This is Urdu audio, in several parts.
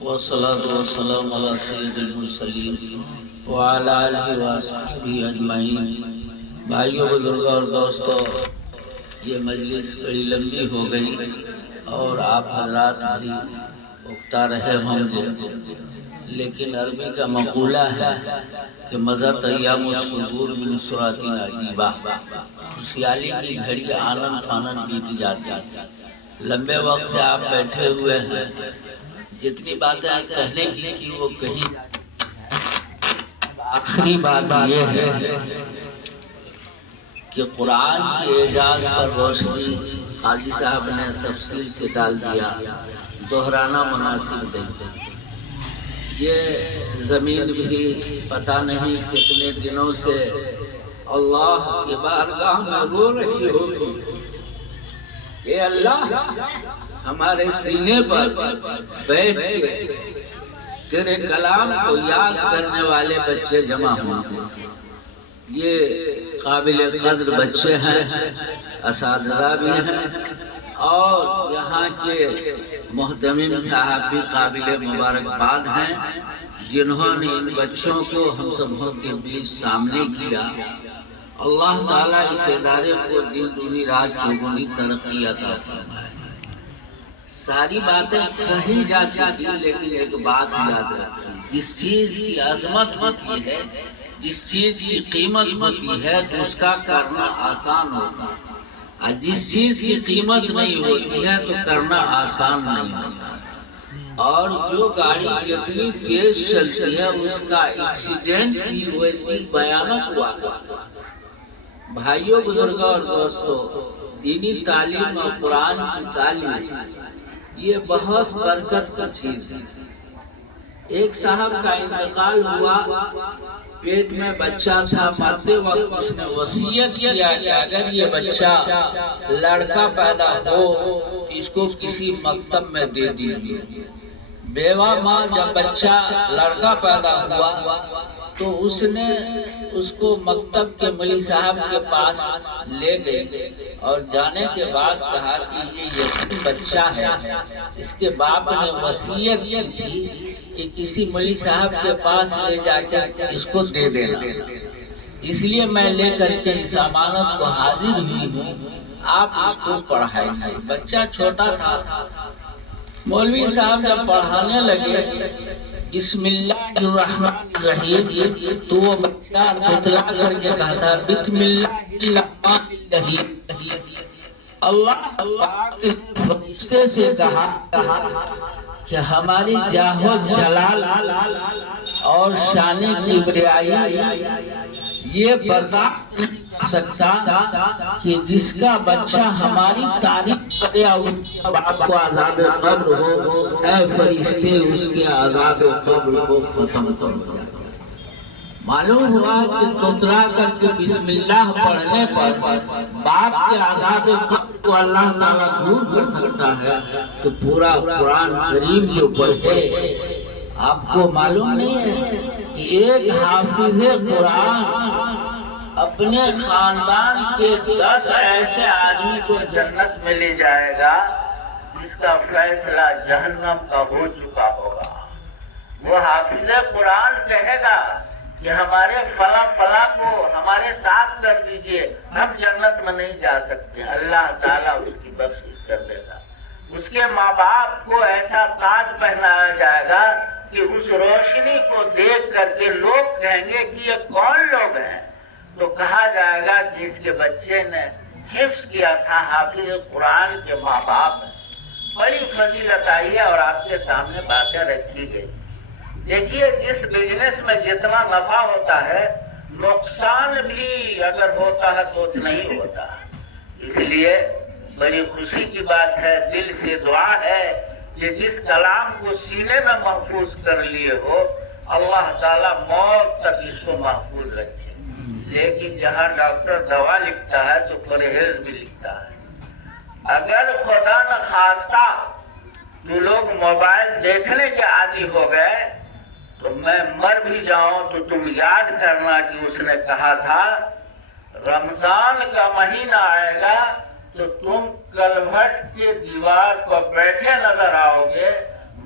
والصلاة والسلام على سید المرسلین وعلى آلہ وصحبہ اجمعین۔ بھائیوں، بزرگوں اور دوستوں، یہ مجلس بڑی لمبی ہو گئی اور آپ حضرات بھی اکتا رہے ہوں گے، لیکن عربی کا مقولہ ہے کہ مضت ایام الصبور من سرعۃ عجیبہ، خوشحالی کی گھڑی آنن فانن بیت جاتی ہے۔ لمبے وقت سے آپ بیٹھے ہوئے ہیں، جتنی باتیں کہنے کی تھی وہ کہی۔ آخری بات یہ ہے کہ قرآن کے اعجاز پر روشنی قاضی صاحب نے تفصیل سے ڈال دیا، دہرانا مناسب نہیں۔ یہ زمین بھی پتہ نہیں کتنے دنوں سے اللہ کے بارگاہ میں رو رہی ہوگی کہ اللہ ہمارے سینے پر بیٹھ کے تیرے کلام کو یاد کرنے والے بچے جمع ہوں گے۔ یہ قابل قدر بچے ہیں، اساتذہ بھی ہیں، اور یہاں کے محتمم صاحب بھی قابل مبارکباد ہیں، جنہوں نے ان بچوں کو ہم سبوں کے بیچ سامنے کیا۔ اللہ تعالیٰ اس ادارے کو دن دنی رات چوگنی ترقی عطا فرمائے۔ ساری باتیں کہی جا چکی، لیکن ایک بات یاد رکھیں، جس چیز کی عظمت ہوتی ہے، جس چیز کی قیمت ہوتی ہے تو اس کا کرنا آسان ہوتا ہے، اور جس چیز کی قیمت نہیں ہوتی ہے تو کرنا آسان نہیں ہوتا۔ اور جو گاڑی جتنی تیز چلتی ہے اس کا ایکسیڈنٹ بھی ویسی بھیانک ہوا کرتا ہے۔ بھائیوں، بزرگوں اور دوستوں، دینی تعلیم اور قرآن کی تعلیم یہ بہت برکت کی چیز ہے۔ ایک صاحب کا انتقال ہوا، پیٹ میں بچہ تھا، مرتے وقت اس نے وصیت کیا کہ اگر یہ بچہ لڑکا پیدا ہو تو اس کو کسی مکتب میں دے دیجیے۔ بیوہ ماں جب بچہ لڑکا پیدا ہوا تو اس نے اس کو مکتب کے ملی صاحب کے پاس لے گئی، اور جانے کے بعد کہا کہ یہ یتیم بچہ ہے، اس کے باپ نے وصیت کی تھی کہ کسی ملی صاحب کے پاس لے جا کے اس کو دے دینا، اس لیے میں لے کر کے اس امانت کو حاضر ہوئی ہوں، آپ اس کو پڑھائیں۔ بچہ چھوٹا تھا، مولوی صاحب جب پڑھانے لگے بسم اللہ الرحمن الرحیم تو وہ بچہ تتلا کر کے کہتا بسم اللہ الرحمن الرحیم۔ اللہ پاک کے فرشتے سے کہا کہ ہماری جاہ و جلال اور شان کبریائی یہ برداشت نہیں کر سکتا کہ جس کا بچہ ہماری تعریف کرے اور اس کے باپ کو عذاب قبر ہو، اے فرشتے اس کے عذاب قبر کو ختم کر دیا۔ معلوم ہوا کہ تترا کر کے بسم اللہ پڑھنے پر باپ کے عذاب قبر کو اللہ تعالیٰ دور کر سکتا ہے، تو پورا قرآن کریم جو پڑھے، آپ کو معلوم نہیں ہے کہ ایک حافظ قرآن اپنے خاندان کے 10 ایسے آدمی کو جنت میں لے جائے گا جس کا فیصلہ جہنم کا ہو چکا ہوگا۔ وہ حافظ قرآن کہے گا کہ ہمارے فلاں فلاں کو ہمارے ساتھ کر دیجئے، ہم جنت میں نہیں جا سکتے، اللہ تعالیٰ اس کی بخشش کر دے گا۔ اس کے ماں باپ کو ایسا تاج پہنایا جائے گا کہ اس روشنی کو دیکھ کر کے لوگ کہیں گے کہ یہ کون لوگ ہیں، تو کہا جائے گا کہ اس کے بچے نے حفظ کیا تھا، حافظ قرآن کے ماں باپ ہیں۔ بڑی فضیلت آئی ہے اور آپ کے سامنے باتیں رکھی گئی۔ دیکھیے، جس بزنس میں جتنا نفع ہوتا ہے نقصان بھی اگر ہوتا ہے تو اتنا ہی ہوتا ہے۔ اس لیے بڑی خوشی کی بات ہے، دل سے دعا ہے کہ جس کلام کو سینے میں محفوظ کر لیے ہو، اللہ تعالیٰ موت تک اس کو محفوظ رکھے۔ لیکن جہاں ڈاکٹر دوا لکھتا ہے تو پرہیز بھی لکھتا ہے۔ اگر خدا نہ خواستہ تو لوگ موبائل دیکھنے کے عادی ہو گئے تو میں مر بھی جاؤں تو تم یاد کرنا کہ اس نے کہا تھا رمضان کا مہینہ آئے گا تو تم کلبھٹ کے دیوار پر بیٹھے نظر آؤ گے،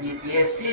BPSC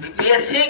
BPSC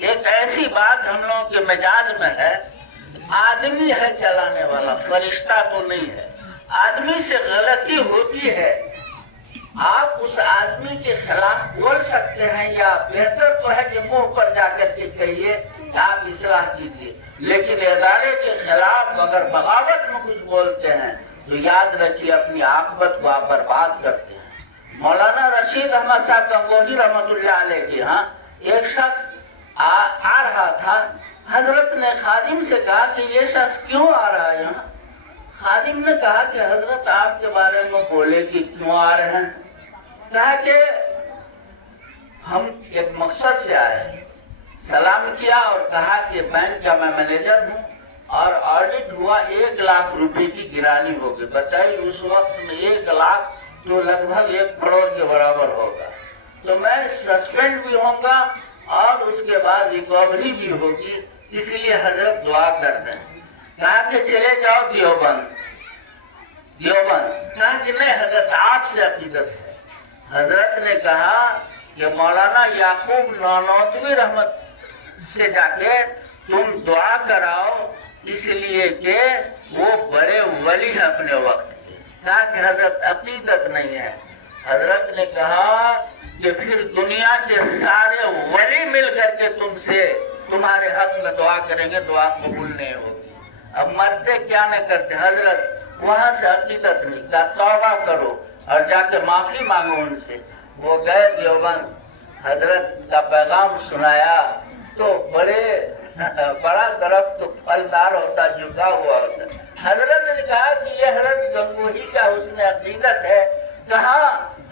ایک ایسی بات ہم لوگوں کے مزاج میں ہے، آدمی ہے چلانے والا، فرشتہ تو نہیں ہے۔ آدمی سے غلطی ہوتی ہے، آپ اس آدمی کے خلاف بول سکتے ہیں، یا بہتر تو ہے کہ منہ پر جا کر کے کہیے کہ آپ اصلاح کیجیے، لیکن ادارے کے خلاف اگر بغاوت میں کچھ بولتے ہیں تو یاد رکھیے اپنی عاقبت کو آپ برباد کرتے ہیں۔ مولانا رشید احمد صاحب گنگوہی رحمۃ اللہ علیہ کی ہاں ایک شخص آ رہا تھا، حضرت نے خادم سے کہا کہ یہ شخص کیوں آ رہا ہے یہاں؟ خادم نے کہا کہ حضرت آپ کے بارے میں بولے کہ کیوں آ رہے ہیں؟ کہا کہ ہم ایک مقصد سے آئے ہیں۔ سلام کیا اور کہا کہ بینک کا میں مینیجر ہوں اور آڈٹ ہوا 1 لاکھ روپے کی گرانی ہوگی۔ بتائیے اس وقت میں 1 لاکھ تو لگ بھگ 1 کروڑ کے برابر ہوگا، تو میں سسپینڈ بھی ہوں گا اور اس کے بعد ریکوری بھی ہوگی، اس لیے حضرت دعا کرتے ہیں۔ کہا کہ چلے جاؤ دیوبند۔ کہا کہ نہیں حضرت آپ سے عقیدت ہے۔ حضرت نے کہا کہ مولانا یعقوب نانوتوی رحمت سے جا کے تم دعا کراؤ، اس لیے کہ وہ بڑے ولی ہیں اپنے وقت کے۔ کہا کہ حضرت عقیدت نہیں ہے۔ حضرت نے کہا کہ پھر دنیا کے سارے ولی مل کر کے تم سے تمہارے حق میں دعا کریں گے، دعا قبول نہیں ہوگی۔ اب مرتے کیا نہ کرتے، حضرت وہاں سے عقیدت نہیں، کہا توبہ کرو اور جا کے معافی مانگو ان سے۔ وہ گئے دیوبند، حضرت کا پیغام سنایا تو بڑا درخت پھلدار ہوتا، جھکا ہوا ہوتا۔ حضرت نے کہا کہ یہ حضرت گنگوہی کا حسن عقیدت ہے، کہاں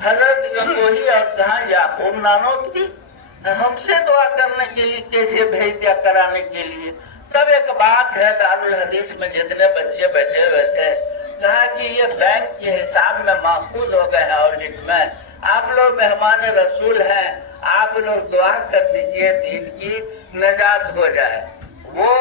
حضرت گنگوہی اور کہاں یعقوب نانوتوی، ہم سے دعا کرنے کے لیے کیسے بھیج دیا کرانے کے لیے؟ تب ایک بات ہے، دارالحدیث میں جتنے بچے بیٹھے ہوئے تھے، کہا کہ یہ بینک کے حساب میں محفوظ ہو گئے ہیں آڈٹ میں، آپ لوگ مہمان رسول ہیں، آپ لوگ دعا کر دیجئے دین کی نجات ہو جائے۔ وہ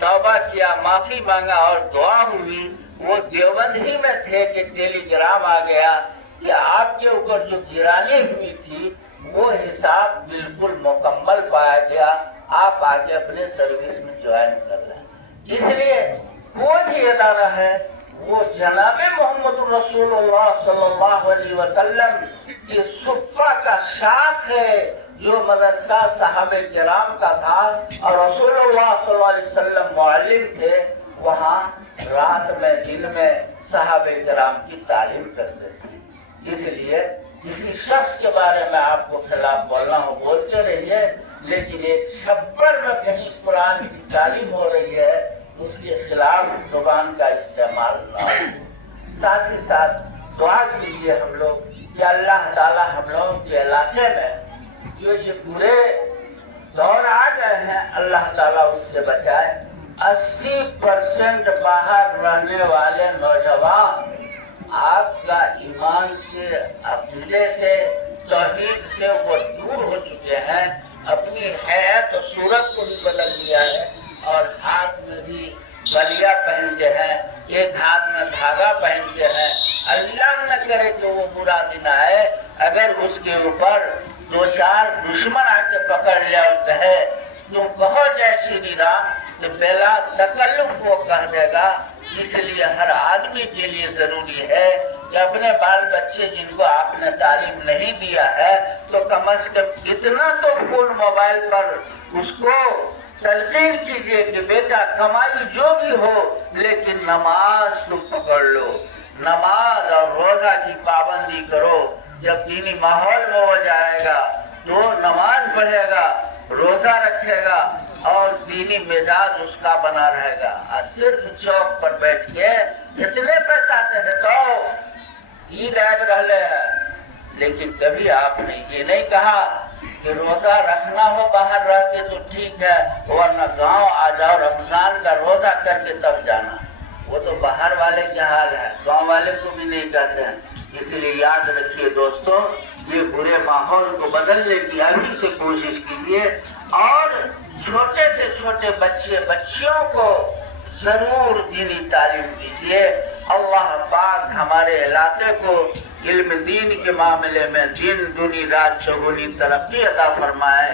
توبہ کیا، معافی مانگا اور دعا ہوئی۔ وہ دیوبند ہی میں تھے کہ ٹیلی گرام آ گیا کہ آپ کے اوپر جو گرانی ہوئی تھی وہ حساب بالکل مکمل پایا گیا، آپ آگے اپنے سروس میں جوائن کر رہے ہیں۔ اس لیے کوئی بھی ادارہ ہے وہ جناب محمد رسول اللہ صلی اللہ علیہ وسلم کی صفہ کا شاخ ہے، جو مدرسہ صحابہ کرام کا تھا اور رسول اللہ صلی اللہ علیہ وسلم معلم تھے، وہاں رات میں دن میں صحابہ کرام کی تعلیم کرتے تھے۔ اس لیے کسی شخص کے بارے میں آپ کو خلاف بولنا ہو بولتے رہیے، لیکن ایک چھپر میں کہیں قرآن کی تعلیم ہو رہی ہے اس کے خلاف زبان کا استعمال نہ ہو۔ ساتھ ہی ساتھ دعا کیجیے ہم لوگ کہ اللہ تعالی ہم لوگوں کے علاقے میں جو یہ برے دور آ گئے ہیں اللہ تعالیٰ اس سے بچائے۔ 80% باہر رہنے والے نوجوان آپ کا ایمان سے، عقیدے سے، توحید سے وہ دور ہو چکے ہیں، اپنی حیات و صورت کو بھی بدل دیا ہے اور ہاتھ میں بھی بلیا پہنتے ہیں، ایک ہاتھ میں دھاگا پہنتے ہیں۔ اللہ نہ کرے کہ وہ برا دن آئے، اگر اس کے اوپر 2-4 دشمن آ کے پکڑ لیا اور کہے تم کہو جے شری رام، تو بلا تکلف وہ کہہ دے گا۔ اس لیے ہر آدمی کے لیے ضروری ہے کہ اپنے بال بچے جن کو آپ نے تعلیم نہیں دیا ہے تو کم از کم اتنا تو فون موبائل پر اس کو تلقین کیجیے کہ بیٹا کمائی جو بھی ہو لیکن نماز تو پکڑ لو، نماز اور روزہ کی پابندی کرو۔ جب دینی ماحول میں ہو جائے گا تو نماز پڑھے گا، روزہ رکھے گا اور دینی مزاج اس کا بنا رہے گا۔ اور صرف چوک پر بیٹھ کے جتنے پیسہ سے دیتا عید عید رہے ہیں، لیکن کبھی آپ نے یہ نہیں کہا کہ روزہ رکھنا ہو باہر رہ کے تو ٹھیک ہے، ورنہ گاؤں آ جاؤ رمضان کا روزہ کر کے تب جانا۔ وہ تو باہر والے کے حال ہے، گاؤں والے کو بھی نہیں کہتے ہیں۔ اس لیے یاد رکھیے دوستو، یہ برے ماحول کو بدلنے کی ابھی سے کوشش کیجیے اور چھوٹے سے چھوٹے بچیوں کو ضرور دینی تعلیم دیجیے۔ اللہ پاک ہمارے علاقے کو علم دین کے معاملے میں دین دنی رات چوگنی ترقی عطا فرمائے،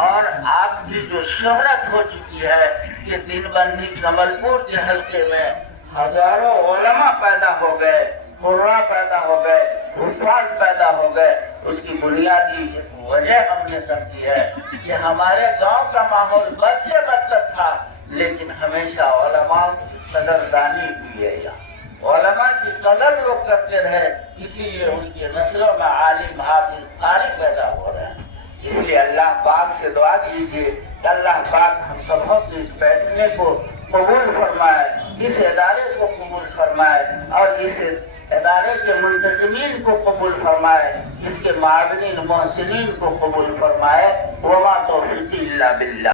اور آپ کی جو شہرت ہو چکی ہے کہ دین بندی کمل پور کے حلقے میں ہزاروں علماء پیدا ہو گئے، قرآن پیدا ہو گئے، حفاظ پیدا ہو گئے، اس کی بنیادی وجہ ہم نے سمجھی ہے کہ ہمارے گاؤں کا ماحول بد سے بدتر تھا، لیکن ہمیشہ علماء قدردانی کی ہے، علماء کی قدر لوگ کرتے رہے، اسی لیے ان کے نسلوں میں عالم حافظ قاری پیدا ہو رہے ہیں۔ اس لیے اللہ پاک سے دعا کیجیے کہ اللہ پاک ہم سبوں کی اس بیٹھنے کو قبول فرمائے، اس ادارے کو قبول فرمائے، اور اس ادارے کے منتظمین کو قبول فرمائے، اس کے معاونین محسنین کو قبول فرمائے۔ وما توفیقی الا باللہ۔